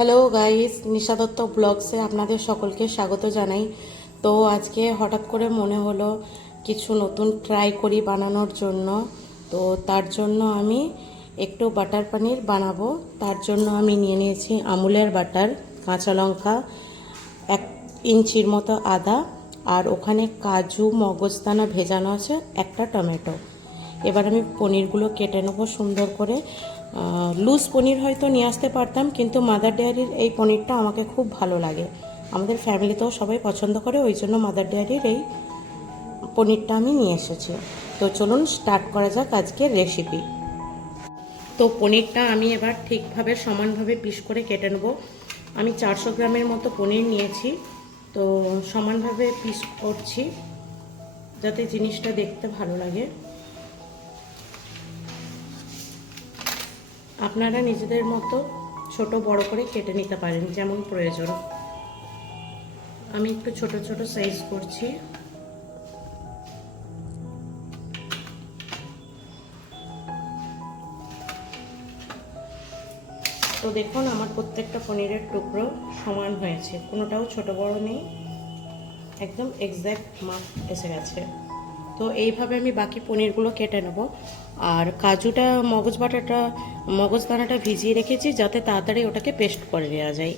Hello guys, নিশা দত্ত ব্লগসে আপনাদের সকলকে স্বাগত জানাই। তো আজকে হঠাৎ করে মনে হলো কিছু নতুন ট্রাই করি বানানোর জন্য। তো তার জন্য আমি একটু বাটার পনির বানাবো। তার জন্য আমি নিয়ে নিয়েছি আমুলের বাটার, কাঁচা লঙ্কা, 1 ইঞ্চির মতো আদা, আর ওখানে কাজু মগজদানা ভেজানো আছে, একটা টমেটো। এবার আমি পনিরগুলো কেটে নেবো সুন্দর করে। লুজ পনির হয়তো নিয়ে আসতে পারতাম, কিন্তু মাদার ডেয়ারির এই পনিরটা আমাকে খুব ভালো লাগে। আমাদের ফ্যামিলিতেও সবাই পছন্দ করে, ওই জন্য মাদার ডেয়ারির এই পনিরটা আমি নিয়ে এসেছি। তো চলুন স্টার্ট করা যাক আজকের রেসিপি। তো পনিরটা আমি এবার ঠিকভাবে সমানভাবে পিস করে কেটে নেব। আমি 400 গ্রামের মতো পনির নিয়েছি। তো সমানভাবে পিস করছি যাতে জিনিসটা দেখতে ভালো লাগে। আপনারা নিজেদের মতো ছোট বড় করে কেটে নিতে পারেন, যেমন প্রয়োজন। আমি একটু ছোট ছোট সাইজ করছি। তো দেখুন, আমার প্রত্যেকটা পনিরের টুকরো সমান হয়েছে, কোনোটাও ছোট বড় নেই, একদম এক্স্যাক্ট মাপ এসে গেছে। তো এইভাবে আমি বাকি পনিরগুলো কেটে নেব। আর কাজুটা, মগজদানাটা ভিজিয়ে রেখেছি যাতে তাড়াতাড়ি ওটাকে পেস্ট করে নেওয়া যায়।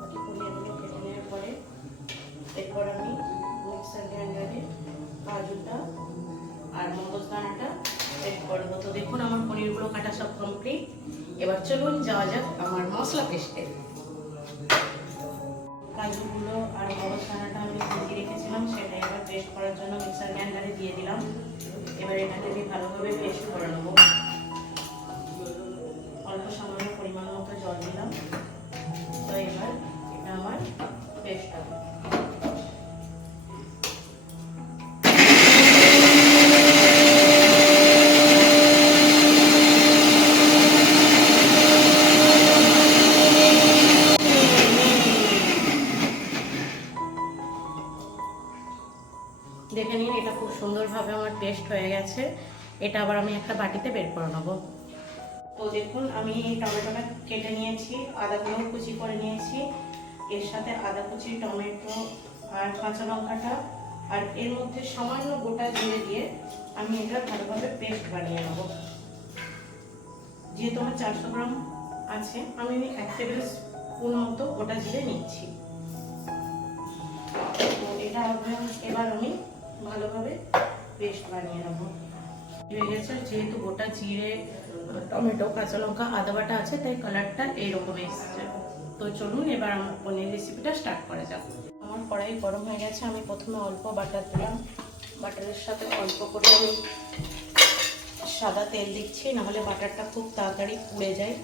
বাকি পনিরগুলো কেটে নেওয়ার পরে এরপর আমি মিক্সার গ্রাইন্ডারে কাজুটা আর মগজদানাটা পেস্ট করে দেবো। তো দেখুন, আমার পনিরগুলো কাটা সব কমপ্লিট। এবার চলুন যাওয়া যাক আমার মশলা পেস্টে। কাজুগুলো আর মগজদানাটা আমি ভিজিয়ে রেখেছিলাম, সেটা এবার পেস্ট করার জন্য মিক্সার গ্রাইন্ডারে দিয়ে দিলাম। এবার এটাকে আমি ভালোভাবে পেস্ট করে নেব। অল্প সামান্য পরিমাণ মতো জল দিলাম। তো এবার এটা আমার পেস্ট হবে। দেখে নিন, এটা খুব সুন্দরভাবে আমার পেস্ট হয়ে গেছে। এটা আবার আমি একটা বাটিতে বের করে নেব। তো দেখুন, আমি এই টমেটোটা কেটে নিয়েছি, আদাগুলো কুচি করে নিয়েছি। এর সাথে আদা কুচি, টমেটো আর কাঁচা লঙ্কাটা, আর এর মধ্যে সামান্য গোটা জিরে দিয়ে আমি এটা ভালোভাবে পেস্ট বানিয়ে নেব। যেহেতু আমার 400 গ্রাম আছে, আমি 1 টেবিল স্পুন মতো গোটা জিরে নিচ্ছি। তো এটা এবার আমি ভালোভাবে পেস্ট বানিয়ে নেব। হয়ে গেছে, যেহেতু গোটা জিরে, টমেটো, কাঁচা লঙ্কা, আদা বাটা আছে, তাই কালারটা এইরকম এসছে। তো চলুন এবার আমার পনির রেসিপিটা স্টার্ট করা যাক। আমার কড়াই গরম হয়ে গেছে। আমি প্রথমে অল্প বাটার দিলাম। বাটারের সাথে অল্প করে আমি সাদা তেল দিচ্ছি, নাহলে বাটারটা খুব তাড়াতাড়ি পুড়ে যায়।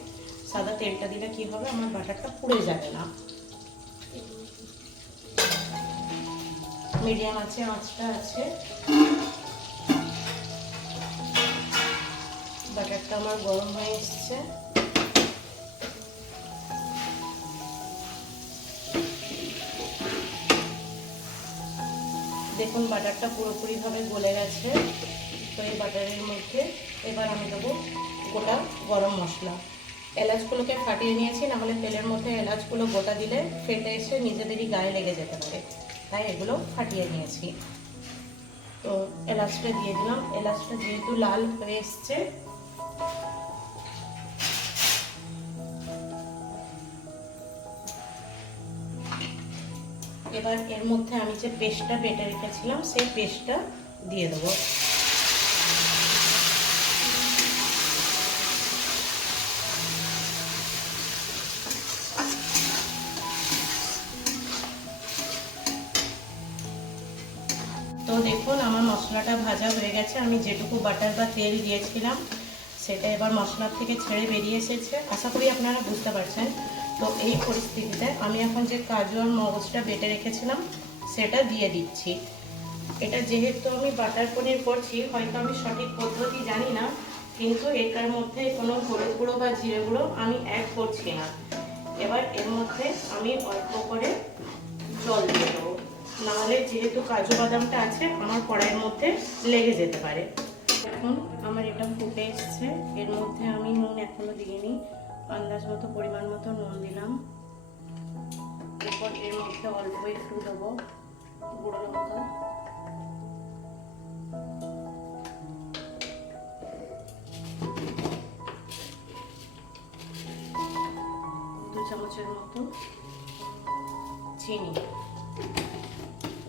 সাদা তেলটা দিলে কি হবে, আমার বাটারটা পুড়ে যাবে না। মিডিয়াম আছে, আঁচটা আছে। বাটারটা আমার গরম হয়ে এসছে। দেখুন, বাটারটা পুরোপুরিভাবে গলে গেছে। তো এই বাটারের মধ্যে এবার আমি দেবো গোটা গরম মশলা। এলাচগুলোকে ফাটিয়ে নিয়েছি, নাহলে তেলের মধ্যে এলাচগুলো গোটা দিলে ফেটে এসে নিজেদেরই গায়ে লেগে যেতে পারে, তাই এগুলো ফাটিয়ে নিয়েছি। তো এলাচটা দিয়ে দিলাম। এলাচটা যেহেতু লাল হয়ে এসছে, এবার এর মধ্যে আমি যে পেস্টটা বেটে রেখেছিলাম সেই পেস্টটা দিয়ে দেবো। তো দেখুন, আমার মশলাটা ভাজা হয়ে গেছে। আমি যেটুকু বাটার বা তেল দিয়েছিলাম সেটা এবার মশলার থেকে ছেড়ে বেরিয়ে এসেছে। আশা করি আপনারা বুঝতে পারছেন। তো এই পরিস্থিতিতে আমি এখন যে কাজু আর মগজটা বেটে রেখেছিলাম সেটা দিয়ে দিচ্ছি। এটা যেহেতু আমি বাটার পনির করছি, হয়তো আমি সঠিক পদ্ধতি জানি না, কিন্তু এটার মধ্যে কোনো হলুদ গুঁড়ো বা জিরে গুঁড়ো আমি অ্যাড করছি না। এবার এর মধ্যে আমি অল্প করে জল দিয়ে দেবো, নাহলে যেহেতু কাজু বাদামটা আছে আমার কড়াইয়ের মধ্যে লেগে যেতে পারে। এখন আমার এটা ফুটে এসছে। এর মধ্যে আমি নুন এখনো দিইনি, আন্দাজ মতো পরিমাণ মতো নুন দিলাম। এরপর এর মধ্যে অল্প একটু দেবো গুঁড়ো লঙ্কা, দু চামচের মতো চিনি।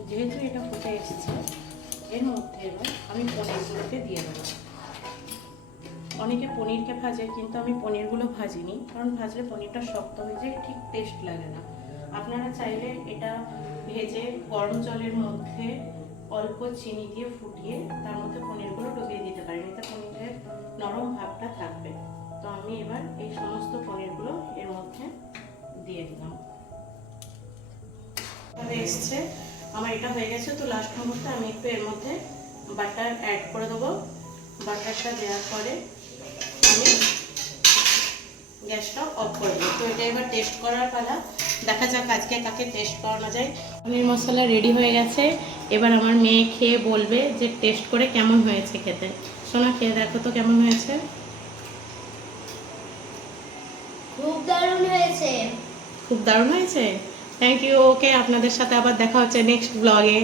যেহেতু এটা ফুটে এসেছে, এর মধ্যে এবার আমি পনিরগুলোকে দিয়ে দেবো। অনেকে পনিরকে ভাজে, কিন্তু আমি পনিরগুলো ভাজিনি, কারণ ভাজলে পনিরটা শক্ত হয়ে যায়, ঠিক টেস্ট লাগে না। আপনারা চাইলে এটা ভেজে গরম জলের মধ্যে অল্প চিনি দিয়ে ফুটিয়ে তার মধ্যে পনিরগুলো ডুবিয়ে দিতে পারেন, এতে পনিরের নরম ভাবটা থাকবে। তো আমি এবার এই সমস্ত পনিরগুলো এর মধ্যে দিয়ে দিলাম। এসছে আমার, এটা হয়ে গেছে। তো লাস্ট মুহূর্তে আমি একটু এর মধ্যে বাটার অ্যাড করে দেবো। বাটারটা দেওয়ার পরে আমি গ্যাসটা অফ করে দেবো। তো এটা এবার টেস্ট করার পালা। দেখা যাক আজকে কাকে টেস্ট করানো যায়। পনির মশলা রেডি হয়ে গেছে। এবার আমার মেয়ে খেয়ে বলবে যে টেস্ট করে কেমন হয়েছে খেতে। সোনা, খেয়ে দেখো তো কেমন হয়েছে। খুব দারুণ হয়েছে। খুব দারুণ হয়েছে। Thank you. ওকে, আপনাদের সাথে আবার দেখা হচ্ছে নেক্সট ব্লগে।